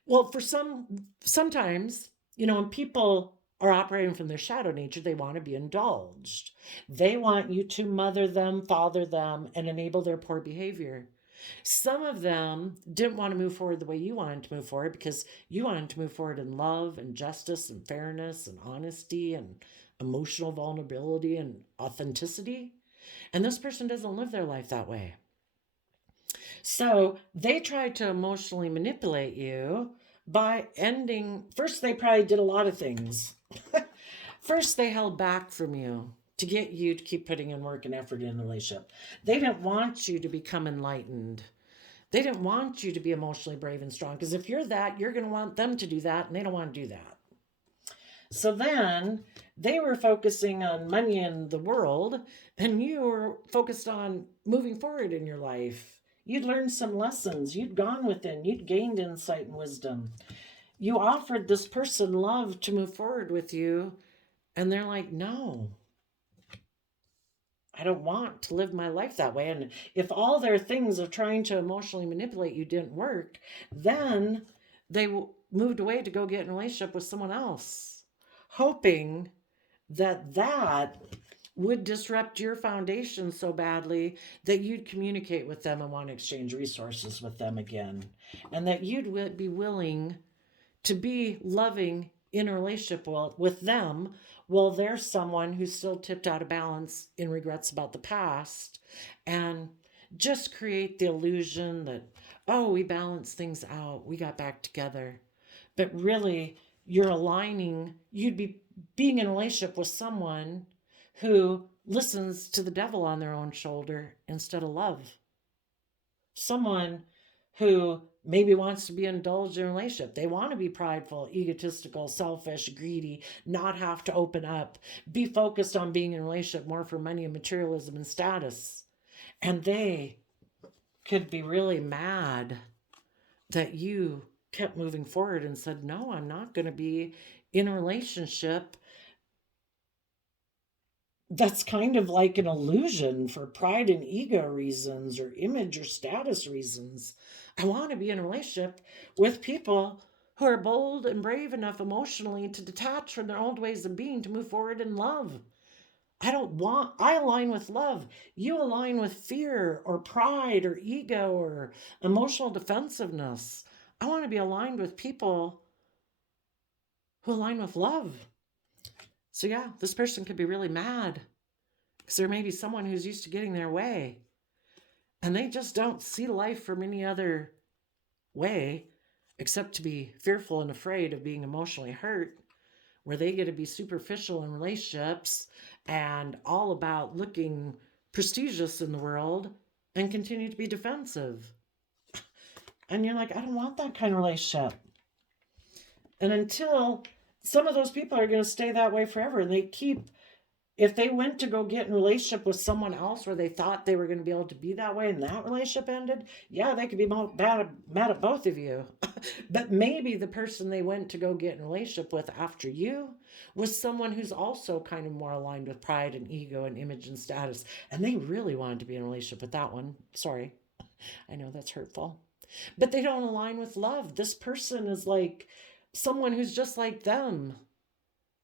well, for sometimes, you know, when people are operating from their shadow nature, they want to be indulged. They want you to mother them, father them, and enable their poor behavior. Some of them didn't want to move forward the way you wanted to move forward, because you wanted to move forward in love and justice and fairness and honesty and emotional vulnerability and authenticity. And this person doesn't live their life that way. So they tried to emotionally manipulate you by ending. First, they probably did a lot of things. First, they held back from you to get you to keep putting in work and effort in the relationship. They didn't want you to become enlightened. They didn't want you to be emotionally brave and strong, because if you're that, you're going to want them to do that, and they don't want to do that. So then they were focusing on money in the world, and you were focused on moving forward in your life. You'd learned some lessons. You'd gone within. You'd gained insight and wisdom. You offered this person love to move forward with you, and they're like, no, I don't want to live my life that way. And if all their things of trying to emotionally manipulate you didn't work, then they moved away to go get in a relationship with someone else, hoping that that would disrupt your foundation so badly that you'd communicate with them and want to exchange resources with them again. And that you'd be willing to be loving in a relationship with them while there's someone who's still tipped out of balance in regrets about the past, and just create the illusion that, oh, we balanced things out, we got back together. But really, you'd be being in a relationship with someone who listens to the devil on their own shoulder instead of love. Someone who maybe wants to be indulged in a relationship. They want to be prideful, egotistical, selfish, greedy, not have to open up, be focused on being in a relationship more for money and materialism and status. And they could be really mad that you kept moving forward and said, no, I'm not going to be in a relationship that's kind of like an illusion for pride and ego reasons or image or status reasons. I want to be in a relationship with people who are bold and brave enough emotionally to detach from their old ways of being to move forward in love. I align with love. You align with fear or pride or ego or emotional defensiveness. I want to be aligned with people who align with love. So yeah, this person could be really mad because there may be someone who's used to getting their way and they just don't see life from any other way except to be fearful and afraid of being emotionally hurt, where they get to be superficial in relationships and all about looking prestigious in the world and continue to be defensive. And you're like, I don't want that kind of relationship. And until some of those people are going to stay that way forever, and if they went to go get in a relationship with someone else where they thought they were going to be able to be that way and that relationship ended, yeah, they could be mad at both of you. But maybe the person they went to go get in a relationship with after you was someone who's also kind of more aligned with pride and ego and image and status. And they really wanted to be in a relationship with that one. Sorry, I know that's hurtful. But they don't align with love. This person is like someone who's just like them.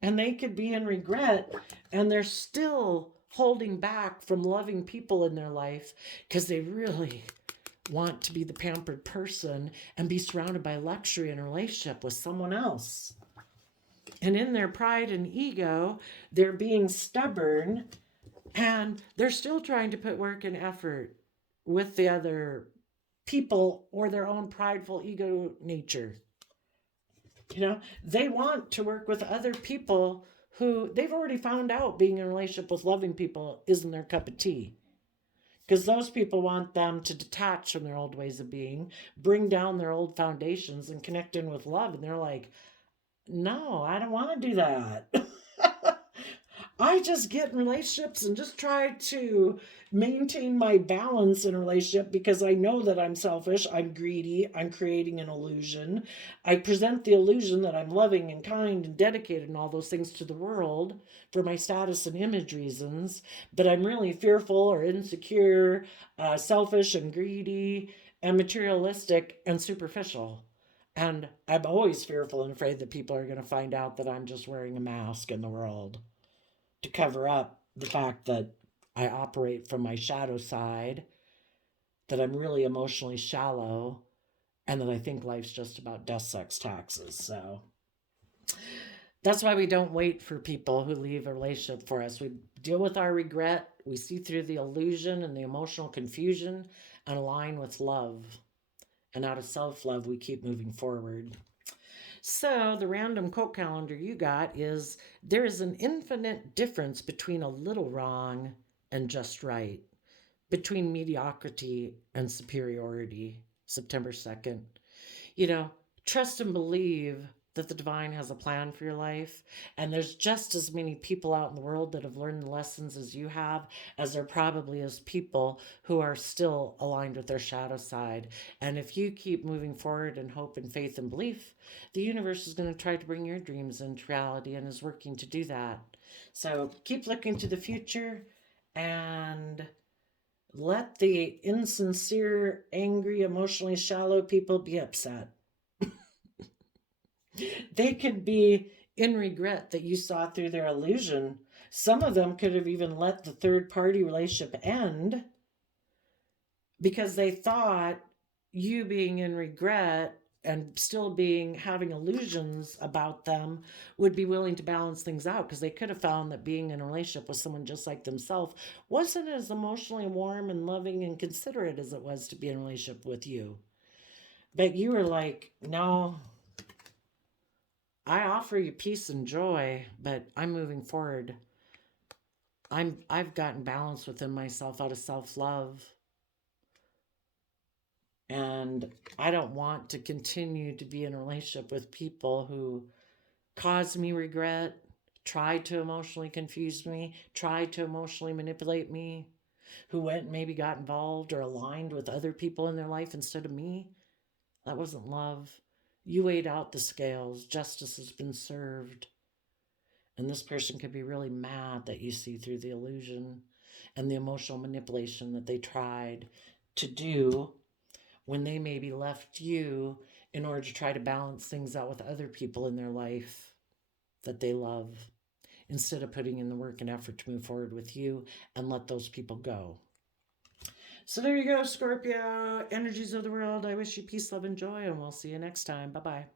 And they could be in regret and they're still holding back from loving people in their life because they really want to be the pampered person and be surrounded by luxury in a relationship with someone else. And in their pride and ego, they're being stubborn and they're still trying to put work and effort with the other people or their own prideful ego nature. They want to work with other people who they've already found out being in a relationship with loving people isn't their cup of tea. Because those people want them to detach from their old ways of being, bring down their old foundations and connect in with love. And they're like, no, I don't want to do that. I just get in relationships and just try to maintain my balance in a relationship because I know that I'm selfish, I'm greedy, I'm creating an illusion. I present the illusion that I'm loving and kind and dedicated and all those things to the world for my status and image reasons, but I'm really fearful or insecure, selfish and greedy and materialistic and superficial. And I'm always fearful and afraid that people are going to find out that I'm just wearing a mask in the world to cover up the fact that I operate from my shadow side, that I'm really emotionally shallow, and that I think life's just about death, sex, taxes. So that's why we don't wait for people who leave a relationship for us. We deal with our regret, we see through the illusion and the emotional confusion, and align with love. And out of self love, we keep moving forward. So, the random quote calendar you got is, there is an infinite difference between a little wrong and just right, between mediocrity and superiority. September 2nd. Trust and believe that the divine has a plan for your life. And there's just as many people out in the world that have learned the lessons as you have, as there probably is people who are still aligned with their shadow side. And if you keep moving forward in hope and faith and belief, the universe is going to try to bring your dreams into reality and is working to do that. So keep looking to the future and let the insincere, angry, emotionally shallow people be upset. They could be in regret that you saw through their illusion. Some of them could have even let the third party relationship end because they thought you being in regret and still having illusions about them would be willing to balance things out, because they could have found that being in a relationship with someone just like themselves wasn't as emotionally warm and loving and considerate as it was to be in a relationship with you. But you were like, no, I offer you peace and joy, but I'm moving forward. I've gotten balance within myself out of self-love. And I don't want to continue to be in a relationship with people who cause me regret, tried to emotionally confuse me, tried to emotionally manipulate me, who went and maybe got involved or aligned with other people in their life instead of me. That wasn't love. You weighed out the scales. Justice has been served. And this person could be really mad that you see through the illusion and the emotional manipulation that they tried to do when they maybe left you in order to try to balance things out with other people in their life that they love, instead of putting in the work and effort to move forward with you and let those people go. So there you go, Scorpio, energies of the world. I wish you peace, love, and joy, and we'll see you next time. Bye-bye.